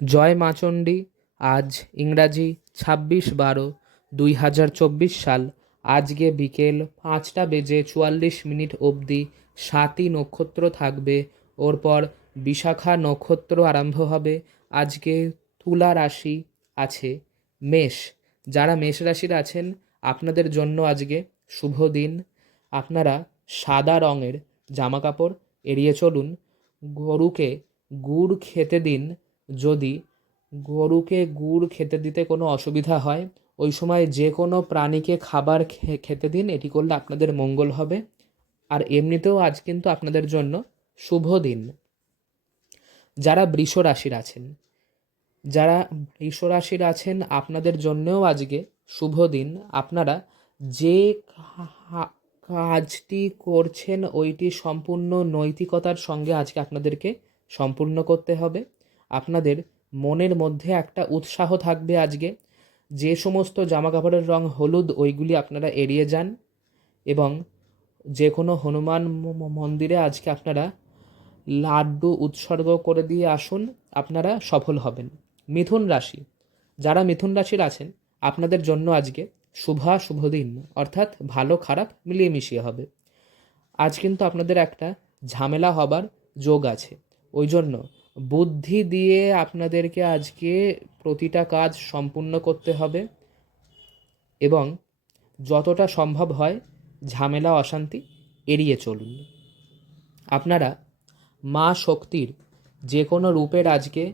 জয় মা চণ্ডী। আজ ইংরাজি 26/12/2024 সাল। আজকে বিকেল 5:44 অবধি 7ই নক্ষত্র থাকবে। ওর পর বিশাখা নক্ষত্র আরম্ভ হবে। আজকে তুলা রাশি আছে মেষ। যারা মেষ রাশির আছেন আপনাদের জন্য আজকে শুভ দিন। আপনারা সাদা রঙের জামাকাপড় এড়িয়ে চলুন। গরুকে গুড় খেতে দিন। যদি গরুকে গুড় খেতে দিতে কোনো অসুবিধা হয়, ওই সময় যে কোনো প্রাণীকে খাবার খেতে দিন। এটি করলে আপনাদের মঙ্গল হবে। আর এমনিতেও আজ কিন্তু আপনাদের জন্য শুভ দিন। যারা বৃষ রাশির আছেন আপনাদের জন্যও আজকে শুভ দিন। আপনারা যে কাজটি করছেন ওইটি সম্পূর্ণ নৈতিকতার সঙ্গে আজকে আপনাদেরকে সম্পূর্ণ করতে হবে। আপনাদের মনের মধ্যে একটা উৎসাহ থাকবে আজকে। যে সমস্ত জামাকাপড়ের রং হলুদ ওইগুলি আপনারা এড়িয়ে যান এবং যে কোনো হনুমান মন্দিরে আজকে আপনারা লাড্ডু উৎসর্গ করে দিয়ে আসুন, আপনারা সফল হবেন। মিথুন রাশি, যারা মিথুন রাশির আছেন আপনাদের জন্য আজকে শুভ দিন, অর্থাৎ ভালো খারাপ মিলিয়ে মিশিয়ে হবে। আজ কিন্তু আপনাদের একটা ঝামেলা হবার যোগ আছে। ওই জন্য বুদ্ধি দিয়ে আপনাদেরকে আজকে প্রতিটা কাজ সম্পূর্ণ করতে হবে এবং যতটা সম্ভব হয় ঝামেলা অশান্তি এড়িয়ে চলুন। আপনারা মা শক্তির যে কোনো রূপের আজকে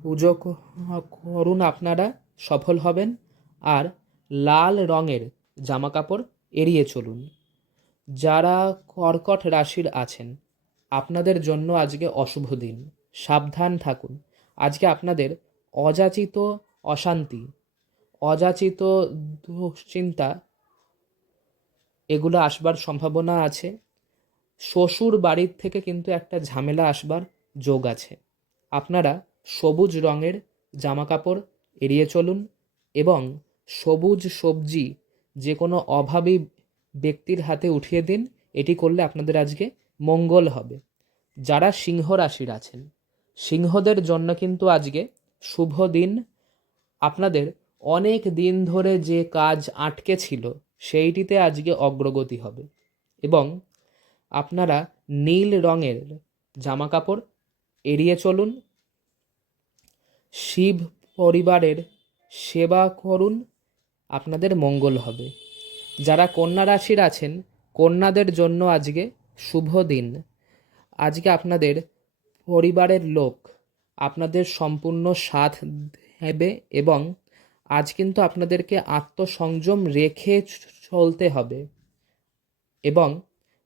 পুজো করুন, আপনারা সফল হবেন। আর লাল রঙের জামাকাপড় এড়িয়ে চলুন। যারা কর্কট রাশির আছেন আপনাদের জন্য আজকে অশুভ দিন, সাবধান থাকুন। আজকে আপনাদের অযাচিত অশান্তি, অযাচিত দুশ্চিন্তা এগুলো আসবার সম্ভাবনা আছে। শ্বশুর বাড়ির থেকে কিন্তু একটা ঝামেলা আসবার যোগ আছে। আপনারা সবুজ রঙের জামাকাপড় এড়িয়ে চলুন এবং সবুজ সবজি যে কোনো অভাবী ব্যক্তির হাতে উঠিয়ে দিন। এটি করলে আপনাদের আজকে মঙ্গল হবে। যারা সিংহ রাশির আছেন সিংহদের জন্য কিন্তু আজকে শুভ দিন। আপনাদের অনেক দিন ধরে যে কাজ আটকে ছিল সেইটিতে আজকে অগ্রগতি হবে এবং আপনারা নীল রঙের জামাকাপড় এড়িয়ে চলুন। শিব পরিবারের সেবা করুন, আপনাদের মঙ্গল হবে। যারা কন্যা রাশির আছেন কন্যাদের জন্য আজকে শুভ দিন। আজকে আপনাদের পরিবারের লোক আপনাদের সম্পূর্ণ সাথ দেবে এবং আজ কিন্তু আপনাদেরকে আত্মসংযম রেখে চলতে হবে এবং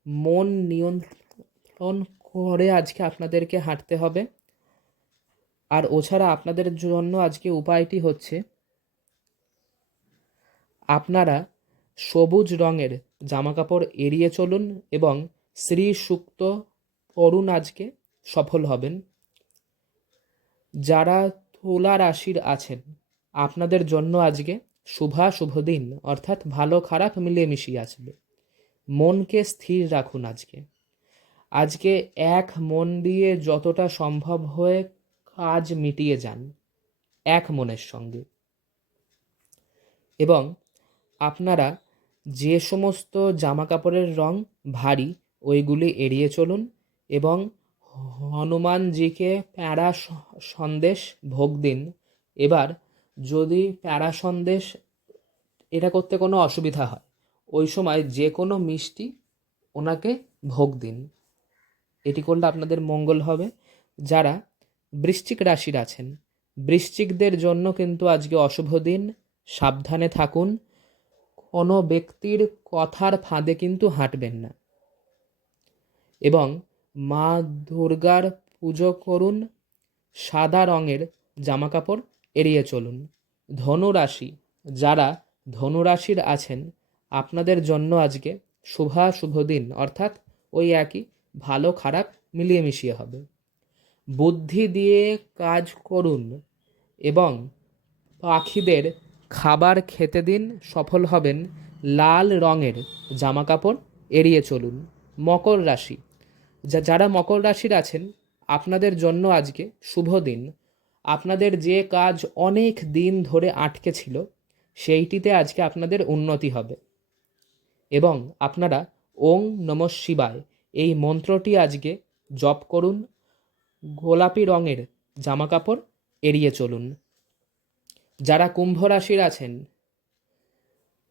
মন নিয়ন্ত্রণ করে আজকে আপনাদেরকে হাঁটতে হবে। আর ওছাড়া আপনাদের জন্য আজকে উপায়টি হচ্ছে আপনারা সবুজ রঙের জামাকাপড় এড়িয়ে চলুন এবং শ্রী সূক্ত পড়ুন, আজকে সফল হবেন। যারা তুলা রাশির আছেন আপনাদের জন্য আজকে শুভ দিন, অর্থাৎ ভালো খারাপ মিলিয়ে মিশিয়ে আসবে। মনকে স্থির রাখুন। আজকে এক মন দিয়ে যতটা সম্ভব হয়ে কাজ মিটিয়ে যান এক মনের সঙ্গে এবং আপনারা যে সমস্ত জামাকাপড়ের রং ভারী ওইগুলি এড়িয়ে চলুন এবং হনুমানজিকে প্যাঁড়া সন্দেশ ভোগ দিন। এবার যদি প্যাঁড়া সন্দেশ এটা করতে কোনো অসুবিধা হয় ওই সময় যে কোনো মিষ্টি ওনাকে ভোগ দিন। এটি করলে আপনাদের মঙ্গল হবে। যারা বৃশ্চিক রাশির আছেন বৃশ্চিকদের জন্য কিন্তু আজকে অশুভ দিন, সাবধানে থাকুন। কোনো ব্যক্তির কথার ফাঁদে কিন্তু হাঁটবেন না এবং মা দুর্গার পুজো করুন। সাদা রঙের জামাকাপড় এড়িয়ে চলুন। ধনুরাশি, যারা ধনুরাশির আছেন আপনাদের জন্য আজকে শুভ দিন, অর্থাৎ ওই একই ভালো খারাপ মিলিয়ে মিশিয়ে হবে। বুদ্ধি দিয়ে কাজ করুন এবং পাখিদের খাবার খেতে দিন, সফল হবেন। লাল রঙের জামাকাপড় এড়িয়ে চলুন। মকর রাশি, যারা মকর রাশির আছেন আপনাদের জন্য আজকে শুভ দিন। আপনাদের যে কাজ অনেক দিন ধরে আটকে ছিল সেইটিতে আজকে আপনাদের উন্নতি হবে এবং আপনারা ওং নমঃ শিবায় এই মন্ত্রটি আজকে জপ করুন। গোলাপি রঙের জামাকাপড় এড়িয়ে চলুন। যারা কুম্ভ রাশির আছেন,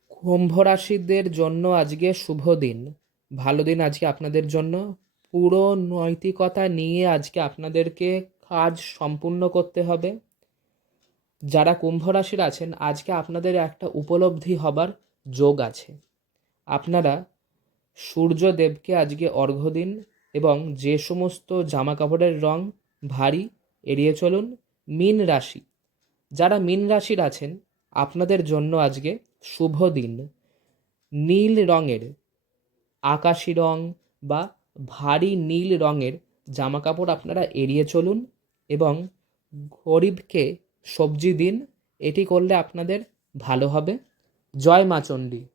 কুম্ভ রাশিদের জন্য আজকে শুভ দিন, ভালো দিন আজকে আপনাদের জন্য। পুরো নৈতিকতা নিয়ে আজকে আপনাদেরকে কাজ সম্পূর্ণ করতে হবে। যারা কুম্ভ রাশির আছেন, আজকে আপনাদের একটা উপলব্ধি হবার যোগ আছে। আপনারা সূর্যদেবকে আজকে অর্ঘ্য দিন এবং যে সমস্ত জামা কাপড়ের রং ভারী এড়িয়ে চলুন। মীন রাশি, যারা মীন রাশির আছেন, আপনাদের জন্য আজকে শুভ দিন। নীল রঙের, আকাশি রং বা ভারী নীল রঙের জামা কাপড় আপনারা এড়িয়ে চলুন এবং গরিবকে সবজি দিন। এটি করলে আপনাদের ভালো হবে। জয় মা চণ্ডী।